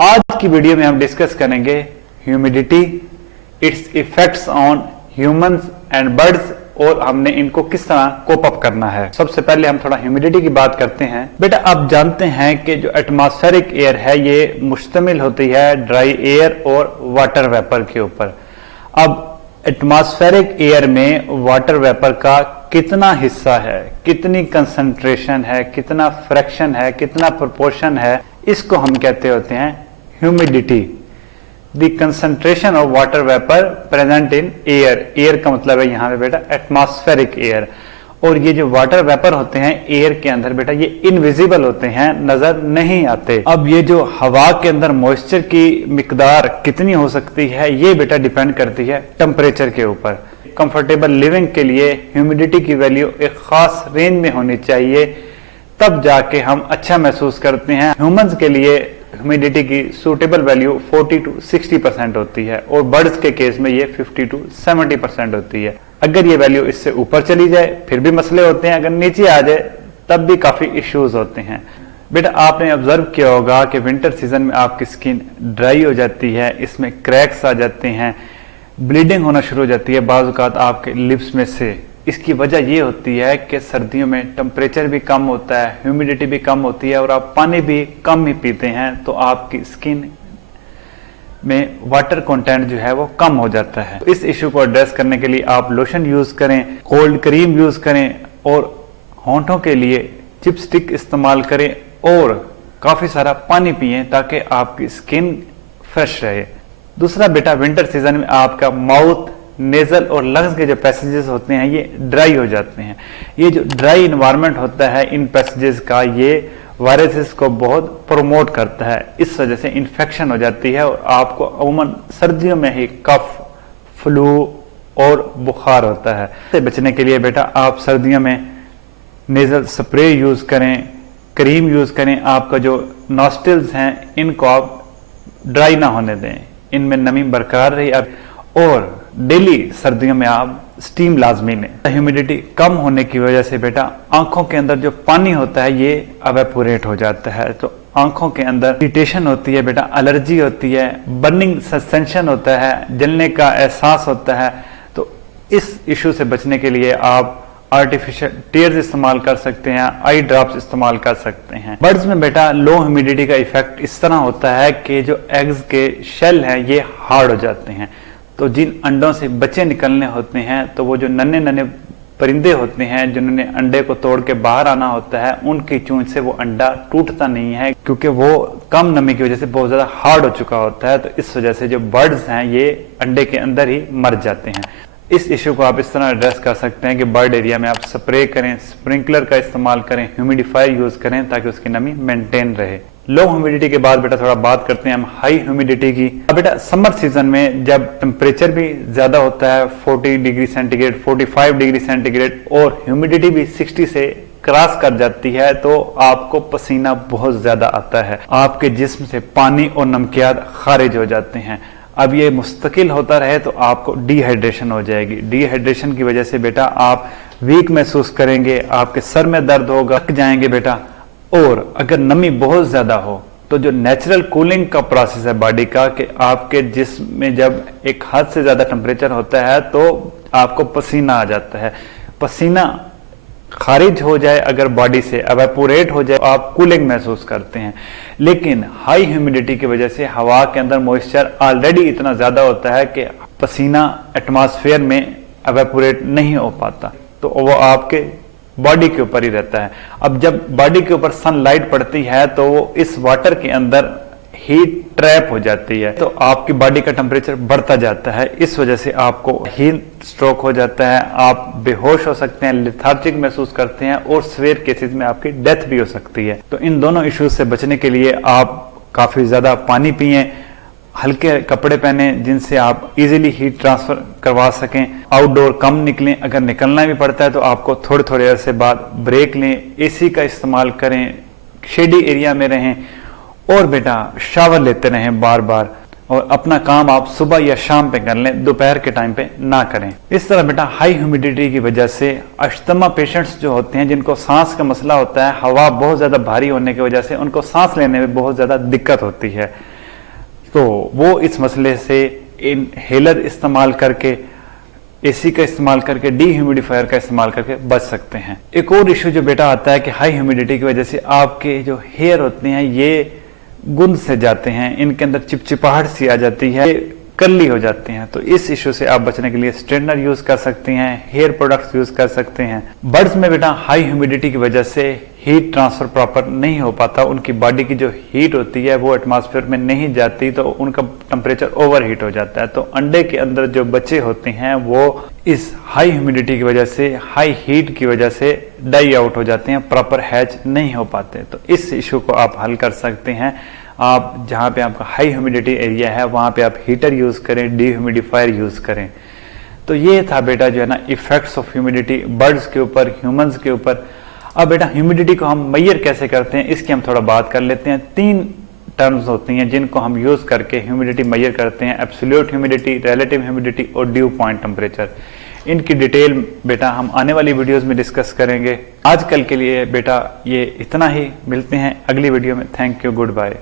आज की वीडियो में हम डिस्कस करेंगे humidity, it's effects on humans and birds और हमने इनको किस तरह कोप अप करना है। सबसे पहले हम थोड़ा ह्यूमिडिटी की बात करते हैं। बेटा आप जानते हैं कि जो एटमॉस्फेरिक एयर है ये मुश्तमिल होती है ड्राई एयर और वाटर वेपर के ऊपर। अब एटमॉस्फेरिक एयर में वाटर वेपर का कितना हिस्सा है, कितनी कंसंट्रेशन है, कितना फ्रैक्शन है, कितना प्रोपोर्शन है, इसको हम कहते होते हैं humidity. The concentration of water vapour present in air. Air का मतलब है यहाँ पे बेटा एटमॉस्फेरिक एयर। और ये जो वाटर वेपर होते हैं एयर के अंदर बेटा ये इनविजिबल होते हैं, नजर नहीं आते। अब ये जो हवा के अंदर मॉइस्चर की मिकदार कितनी हो सकती है ये बेटा डिपेंड करती है टेम्परेचर के ऊपर। कंफर्टेबल लिविंग के लिए ह्यूमिडिटी की वैल्यू एक खास रेंज में होनी चाहिए, तब जाके हम अच्छा महसूस करते हैं। ह्यूमंस के लिए ह्यूमिडिटी की सूटेबल वैल्यू 40 to 60% होती है और बर्ड्स के केस में ये 50 to 70% होती है। अगर ये वैल्यू इससे ऊपर चली जाए फिर भी मसले होते हैं, अगर नीचे आ जाए तब भी काफी इश्यूज होते हैं। बेटा आपने ऑब्जर्व किया होगा कि विंटर सीजन में आपकी स्किन ड्राई हो जाती है, इसमें क्रैक्स आ जाते हैं, ब्लीडिंग होना शुरू हो जाती है बाज़ औक़ात आपके लिप्स में से। इसकी वजह ये होती है कि सर्दियों में टेम्परेचर भी कम होता है, ह्यूमिडिटी भी कम होती है और आप पानी भी कम ही पीते हैं, तो आपकी स्किन में वाटर कंटेंट जो है वो कम हो जाता है। तो इस इशू को एड्रेस करने के लिए आप लोशन यूज करें, कोल्ड क्रीम यूज करें और होंठों के लिए चिपस्टिक इस्तेमाल करें और काफी सारा पानी पिएं ताकि आपकी स्किन फ्रेश रहे। दूसरा बेटा विंटर सीजन में आपका माउथ, नेजल और लंग्स के जो पैसेजेस होते हैं ये ड्राई हो जाते हैं। ये जो ड्राई इन्वायरमेंट होता है इन पैसेजेस का ये वायरसेस को बहुत प्रमोट करता है, इस वजह से इन्फेक्शन हो जाती है और आपको अमूमन सर्दियों में ही कफ, फ्लू और बुखार होता है। इससे बचने के लिए बेटा आप सर्दियों में नेजल स्प्रे यूज करें, क्रीम यूज करें। आपका जो नॉस्ट्रिल्स हैं इनको आप ड्राई ना होने दें, इनमें नमी बरकरार रही। और डेली सर्दियों में आप स्टीम लाजमी लें। ह्यूमिडिटी कम होने की वजह से बेटा आंखों के अंदर जो पानी होता है ये एवेपोरेट हो जाता है, तो आंखों के अंदर इरिटेशन होती है बेटा, एलर्जी होती है, बर्निंग सेंसेशन होता है, जलने का एहसास होता है। तो इस इशू से बचने के लिए आप आर्टिफिशियल टीयर्स इस्तेमाल कर सकते हैं, आई ड्रॉप्स इस्तेमाल कर सकते हैं। बर्ड्स में बेटा लो ह्यूमिडिटी का इफेक्ट इस तरह होता है कि जो एग्स के शेल हैं ये हार्ड हो जाते हैं, तो जिन अंडों से बच्चे निकलने होते हैं तो वो जो नन्हे नन्हे परिंदे होते हैं जिन्होंने अंडे को तोड़ के बाहर आना होता है उनकी चूंच से वो अंडा टूटता नहीं है, क्योंकि वो कम नमी की वजह से बहुत ज्यादा हार्ड हो चुका होता है। तो इस वजह से जो बर्ड्स हैं ये अंडे के अंदर ही मर जाते हैं। इस इशू को आप इस तरह एड्रेस कर सकते हैं कि बर्ड एरिया में आप स्प्रे करें, स्प्रिंकलर का इस्तेमाल करें, ह्यूमिडिफायर यूज करें ताकि उसकी नमी मेंटेन रहे। लो ह्यूमिडिटी के बाद बेटा थोड़ा बात करते हैं हम हाई ह्यूमिडिटी की। अब बेटा समर सीजन में जब टेम्परेचर भी ज्यादा होता है 40 डिग्री सेंटीग्रेड, 45 डिग्री सेंटीग्रेड और ह्यूमिडिटी भी 60 से क्रॉस कर जाती है तो आपको पसीना बहुत ज्यादा आता है, आपके जिस्म से पानी और नमकियात खारिज हो जाते हैं। अब ये मुस्तकिल होता रहे तो आपको डिहाइड्रेशन हो जाएगी। डिहाइड्रेशन की वजह से बेटा आप वीक महसूस करेंगे, आपके सर में दर्द होगा, थक जाएंगे बेटा। और अगर नमी बहुत ज्यादा हो तो जो नेचुरल कूलिंग का प्रोसेस है बॉडी का कि आपके जिस्म में जब एक हद से ज्यादा टेम्परेचर होता है तो आपको पसीना आ जाता है। पसीना खारिज हो जाए अगर बॉडी से, एवेपोरेट हो जाए, आप कूलिंग महसूस करते हैं। लेकिन हाई ह्यूमिडिटी की वजह से हवा के अंदर मॉइस्चर ऑलरेडी इतना ज्यादा होता है कि पसीना एटमॉस्फेयर में एवेपोरेट नहीं हो पाता, तो वो आपके बॉडी के ऊपर ही रहता है। अब जब बॉडी के ऊपर सनलाइट पड़ती है तो वो इस वाटर के अंदर हीट ट्रैप हो जाती है, तो आपकी बॉडी का टेम्परेचर बढ़ता जाता है। इस वजह से आपको हीट स्ट्रोक हो जाता है, आप बेहोश हो सकते हैं, लेथार्जिक महसूस करते हैं और सीवियर केसेस में आपकी डेथ भी हो सकती है। तो इन दोनों इश्यूज से बचने के लिए आप काफी ज्यादा पानी पिएं, हल्के कपड़े पहने जिनसे आप इजीली हीट ट्रांसफर करवा सकें, आउटडोर कम निकलें, अगर निकलना भी पड़ता है तो आपको थोड़े थोड़े अरसे बाद ब्रेक लें, एसी का इस्तेमाल करें, शेडी एरिया में रहें और बेटा शावर लेते रहें बार बार। और अपना काम आप सुबह या शाम पे कर लें, दोपहर के टाइम पे ना करें। इस तरह बेटा हाई ह्यूमिडिटी की वजह से अस्थमा पेशेंट्स जो होते हैं जिनको सांस का मसला होता है, हवा बहुत ज्यादा भारी होने की वजह से उनको सांस लेने में बहुत ज्यादा दिक्कत होती है। तो वो इस मसले से इनहेलर इस्तेमाल करके, एसी का इस्तेमाल करके, डीह्यूमिडिफायर का इस्तेमाल करके बच सकते हैं। एक और इश्यू जो बेटा आता है कि हाई ह्यूमिडिटी की वजह से आपके जो हेयर होते हैं ये गुंद से जाते हैं, इनके अंदर चिपचिपाहट सी आ जाती है, कर्ली हो जाती हैं। तो इस इश्यू से आप बचने के लिए स्ट्रेटनर यूज कर सकते हैं, हेयर प्रोडक्ट्स यूज कर सकते हैं। बर्ड्स में बेटा हाई ह्यूमिडिटी की वजह से हीट ट्रांसफर प्रॉपर नहीं हो पाता, उनकी बॉडी की जो हीट होती है वो एटमॉस्फेयर में नहीं जाती, तो उनका टेम्परेचर ओवर हीट हो जाता है। तो अंडे के अंदर जो बच्चे होते हैं वो इस हाई ह्यूमिडिटी की वजह से, हाई हीट की वजह से डाई आउट हो जाते हैं, प्रॉपर हैच नहीं हो पाते। तो इस इशू को आप हल कर सकते हैं। आप जहाँ पे आपका हाई ह्यूमिडिटी एरिया है वहाँ पे आप हीटर यूज करें, डीह्यूमिडिफायर यूज करें। तो ये था बेटा जो है ना इफेक्ट्स ऑफ ह्यूमिडिटी बर्ड्स के ऊपर, ह्यूमंस के ऊपर। अब बेटा ह्यूमिडिटी को हम मेजर कैसे करते हैं इसकी हम थोड़ा बात कर लेते हैं। 3 टर्म्स होती हैं जिनको हम यूज करके ह्यूमिडिटी मेजर करते हैं, एब्सोल्यूट ह्यूमिडिटी, रिलेटिव ह्यूमिडिटी और ड्यू पॉइंट टेम्परेचर। इनकी डिटेल बेटा हम आने वाली वीडियोस में डिस्कस करेंगे। आजकल के लिए बेटा ये इतना ही, मिलते हैं अगली वीडियो में। Thank you, good bye.